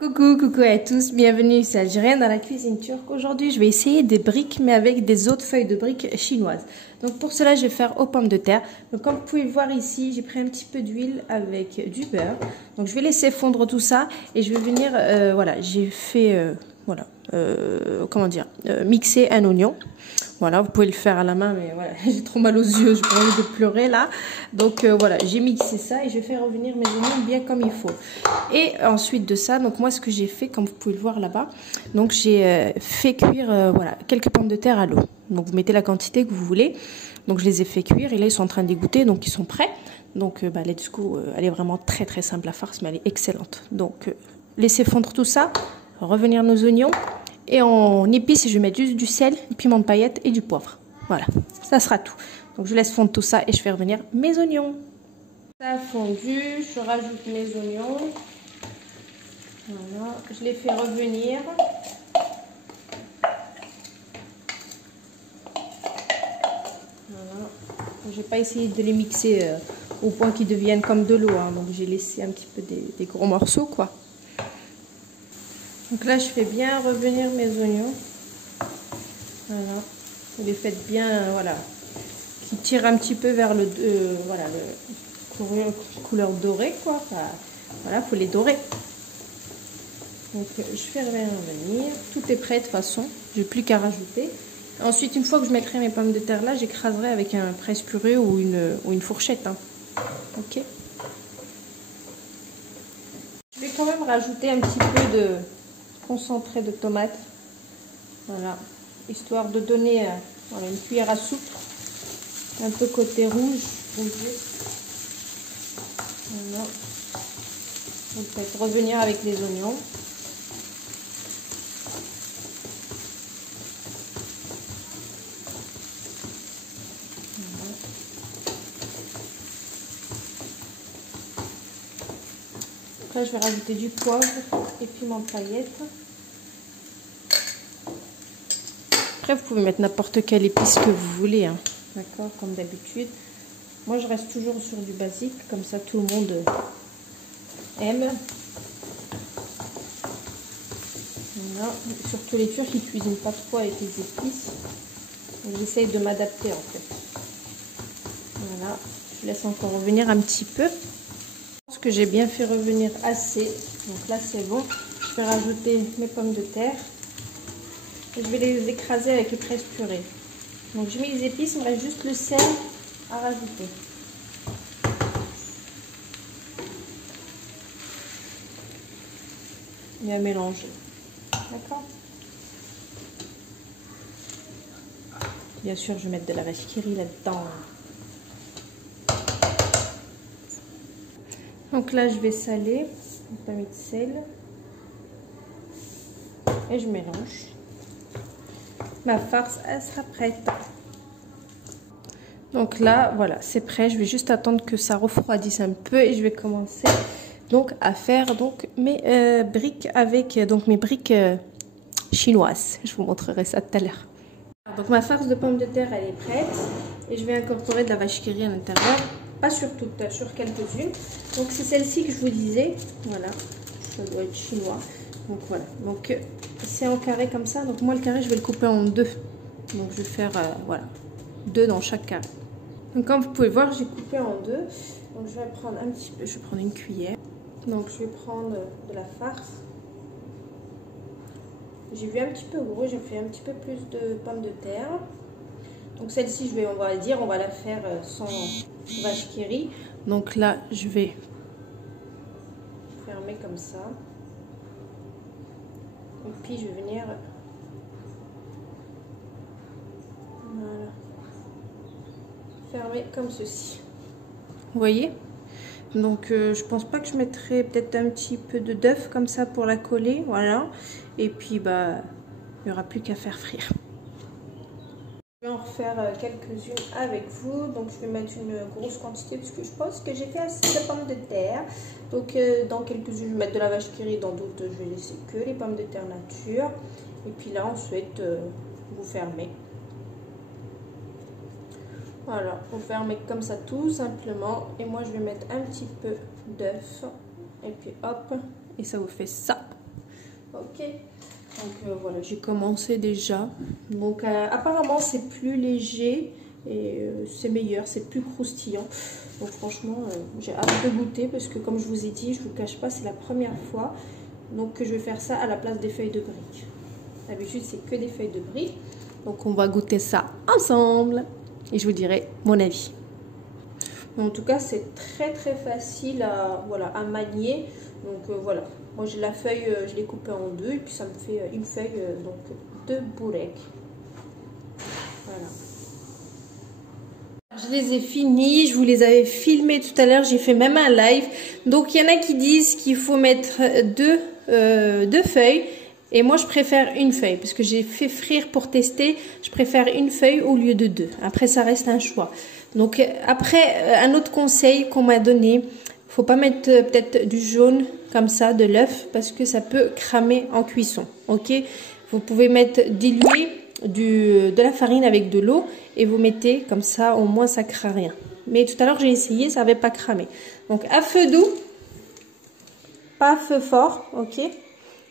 Coucou à tous, bienvenue ici Algérienne dans la cuisine turque. Aujourd'hui je vais essayer des briques mais avec des autres feuilles de briques chinoises. Donc pour cela je vais faire aux pommes de terre. Donc comme vous pouvez voir ici j'ai pris un petit peu d'huile avec du beurre. Donc je vais laisser fondre tout ça et je vais venir, voilà, j'ai fait, mixer un oignon. Voilà, vous pouvez le faire à la main, mais voilà, j'ai trop mal aux yeux, j'ai pas envie de pleurer là. Donc voilà, j'ai mixé ça et je vais faire revenir mes oignons bien comme il faut. Et ensuite de ça, donc moi ce que j'ai fait, comme vous pouvez le voir là-bas, donc j'ai fait cuire voilà, quelques pommes de terre à l'eau. Donc vous mettez la quantité que vous voulez. Donc je les ai fait cuire et là ils sont en train d'égoutter, donc ils sont prêts. Donc let's go, elle est vraiment très simple la farce, mais elle est excellente. Donc laissez fondre tout ça, revenir nos oignons. Et en épices, je vais mettre juste du sel, du piment de paillettes et du poivre. Voilà, ça sera tout. Donc je laisse fondre tout ça et je fais revenir mes oignons. Ça a fondu, je rajoute mes oignons. Voilà, je les fais revenir. Voilà. Je n'ai pas essayé de les mixer au point qu'ils deviennent comme de l'eau. Hein. Donc j'ai laissé un petit peu des gros morceaux, quoi. Donc là, je fais bien revenir mes oignons. Voilà. Vous les faites bien, voilà. Qui tirent un petit peu vers le, voilà, le couleur dorée, quoi. Enfin, voilà, faut les dorer. Donc je fais revenir. Tout est prêt de toute façon. J'ai plus qu'à rajouter. Ensuite, une fois que je mettrai mes pommes de terre là, j'écraserai avec un presse-purée ou une fourchette. Hein. Ok. Je vais quand même rajouter un petit peu de concentré de tomate, voilà, histoire de donner voilà, une cuillère à soupe, un peu côté rouge, voilà. Vous faites revenir avec les oignons. Voilà. Donc là, je vais rajouter du poivre et piment de paillettes. Après, vous pouvez mettre n'importe quelle épice que vous voulez, hein. D'accord, comme d'habitude. Moi, je reste toujours sur du basique, comme ça tout le monde aime. Voilà. Surtout les Turcs, ils ne cuisinent pas trop avec les épices. J'essaye de m'adapter en fait. Voilà, je laisse encore revenir un petit peu. Je pense que j'ai bien fait revenir assez. Donc là, c'est bon. Je vais rajouter mes pommes de terre. Et je vais les écraser avec le presse-purée. Donc j'ai mis les épices, il me reste juste le sel à rajouter. Et à mélanger. D'accord? Bien sûr, je vais mettre de la vache qui rit là-dedans. Donc là, je vais saler. Je n'ai pas mis de sel. Et je mélange. Ma farce, elle sera prête. Donc là, voilà, c'est prêt. Je vais juste attendre que ça refroidisse un peu et je vais commencer donc à faire donc mes briques avec donc mes briques chinoises. Je vous montrerai ça tout à l'heure. Donc ma farce de pommes de terre, elle est prête et je vais incorporer de la vache qui rit à l'intérieur, pas sur toutes, sur quelques-unes. Donc c'est celle-ci que je vous disais. Voilà, ça doit être chinois. Donc voilà. Donc c'est en carré comme ça. Donc moi le carré, je vais le couper en deux. Donc je vais faire voilà, deux dans chaque carré. Donc comme vous pouvez voir, j'ai coupé en deux. Donc je vais prendre un petit peu, je vais prendre une cuillère. Donc je vais prendre de la farce. J'ai vu un petit peu gros, j'ai fait un petit peu plus de pommes de terre. Donc celle-ci, on va dire, on va la faire sans vache qui rit. Donc là, je vais fermer comme ça. Et puis je vais venir, voilà, fermer comme ceci. Vous voyez? Donc je pense pas que je mettrai peut-être un petit peu de d'œuf comme ça pour la coller, voilà. Et puis bah il n'y aura plus qu'à faire frire. Je vais en refaire quelques-unes avec vous. Donc je vais mettre une grosse quantité parce que je pense que j'ai fait assez de pommes de terre. Donc dans quelques-unes je vais mettre de la vache qui rit, dans d'autres je vais laisser que les pommes de terre nature. Et puis là ensuite vous fermez. Voilà, vous fermez comme ça tout simplement. Et moi je vais mettre un petit peu d'œuf. Et puis hop, et ça vous fait ça. Ok. Donc voilà, j'ai commencé déjà. Donc apparemment c'est plus léger et c'est meilleur, c'est plus croustillant. Donc franchement, j'ai hâte de goûter parce que comme je vous ai dit, je vous cache pas, c'est la première fois. Donc je vais faire ça à la place des feuilles de briques. D'habitude c'est que des feuilles de briques. Donc on va goûter ça ensemble et je vous dirai mon avis. En tout cas c'est très facile à, voilà, à manier. Donc voilà, moi j'ai la feuille, je l'ai coupée en deux et puis ça me fait une feuille donc de burek. Voilà. Je les ai finis, je vous les avais filmés tout à l'heure, j'ai fait même un live. Donc il y en a qui disent qu'il faut mettre deux feuilles. Et moi je préfère une feuille parce que j'ai fait frire pour tester. Je préfère une feuille au lieu de deux. Après ça reste un choix. Donc après un autre conseil qu'on m'a donné, faut pas mettre peut-être du jaune comme ça de l'œuf parce que ça peut cramer en cuisson. Ok, vous pouvez mettre diluer de la farine avec de l'eau et vous mettez comme ça, au moins ça craint rien. Mais tout à l'heure j'ai essayé, ça n'avait pas cramé. Donc à feu doux, pas à feu fort, ok.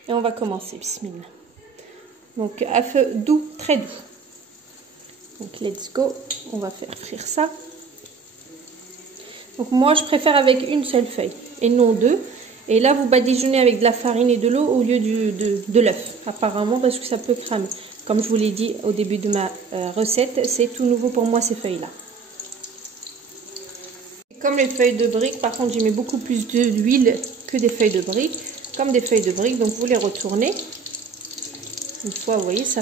Et on va commencer, bismillah. Donc à feu doux, très doux. Donc let's go, on va faire frire ça. Donc moi je préfère avec une seule feuille et non deux. Et là vous badigeonnez avec de la farine et de l'eau au lieu de l'œuf, apparemment parce que ça peut cramer. Comme je vous l'ai dit au début de ma recette, c'est tout nouveau pour moi ces feuilles là. Comme les feuilles de briques, par contre j'y mets beaucoup plus d'huile que des feuilles de briques. Comme des feuilles de briques, donc vous les retournez. Une fois, vous voyez, ça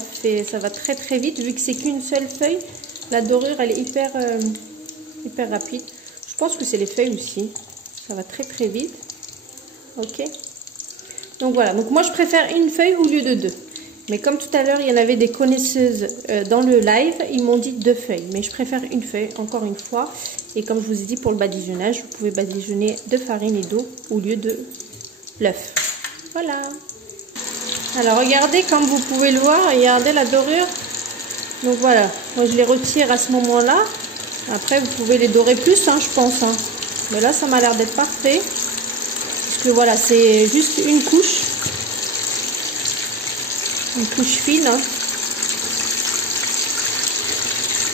va très vite vu que c'est qu'une seule feuille. La dorure, elle est hyper rapide. Je pense que c'est les feuilles aussi. Ça va très vite. Ok. Donc voilà. Donc moi, je préfère une feuille au lieu de deux. Mais comme tout à l'heure, il y en avait des connaisseuses dans le live, ils m'ont dit deux feuilles. Mais je préfère une feuille, encore une fois. Et comme je vous ai dit, pour le badigeonnage, vous pouvez badigeonner de farine et d'eau au lieu de l'œuf. Voilà. Alors regardez, comme vous pouvez le voir, regardez la dorure. Donc voilà, moi je les retire à ce moment-là. Après vous pouvez les dorer plus, hein, je pense. Hein. Mais là ça m'a l'air d'être parfait. Parce que voilà, c'est juste une couche. Une couche fine. Hein.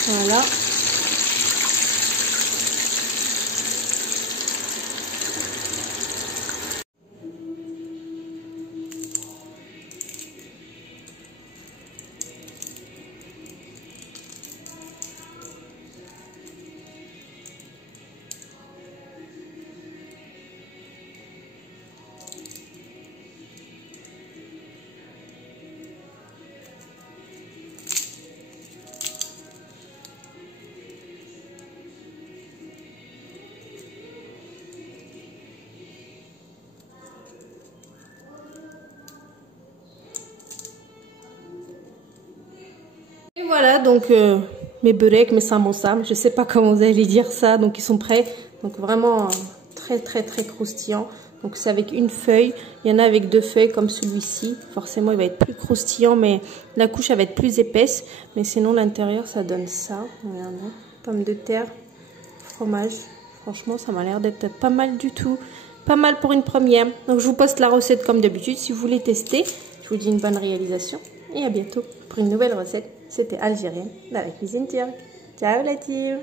Voilà. Et voilà, donc mes bureks, mes samosas, je sais pas comment vous allez dire ça, donc ils sont prêts. Donc vraiment très croustillant. Donc c'est avec une feuille, il y en a avec deux feuilles comme celui-ci. Forcément il va être plus croustillant, mais la couche elle va être plus épaisse. Mais sinon l'intérieur ça donne ça. Regardez, pommes de terre, fromage. Franchement ça m'a l'air d'être pas mal du tout. Pas mal pour une première. Donc je vous poste la recette comme d'habitude si vous voulez tester. Je vous dis une bonne réalisation et à bientôt pour une nouvelle recette. C'était Algérienne dans la cuisine turque. Ciao la team!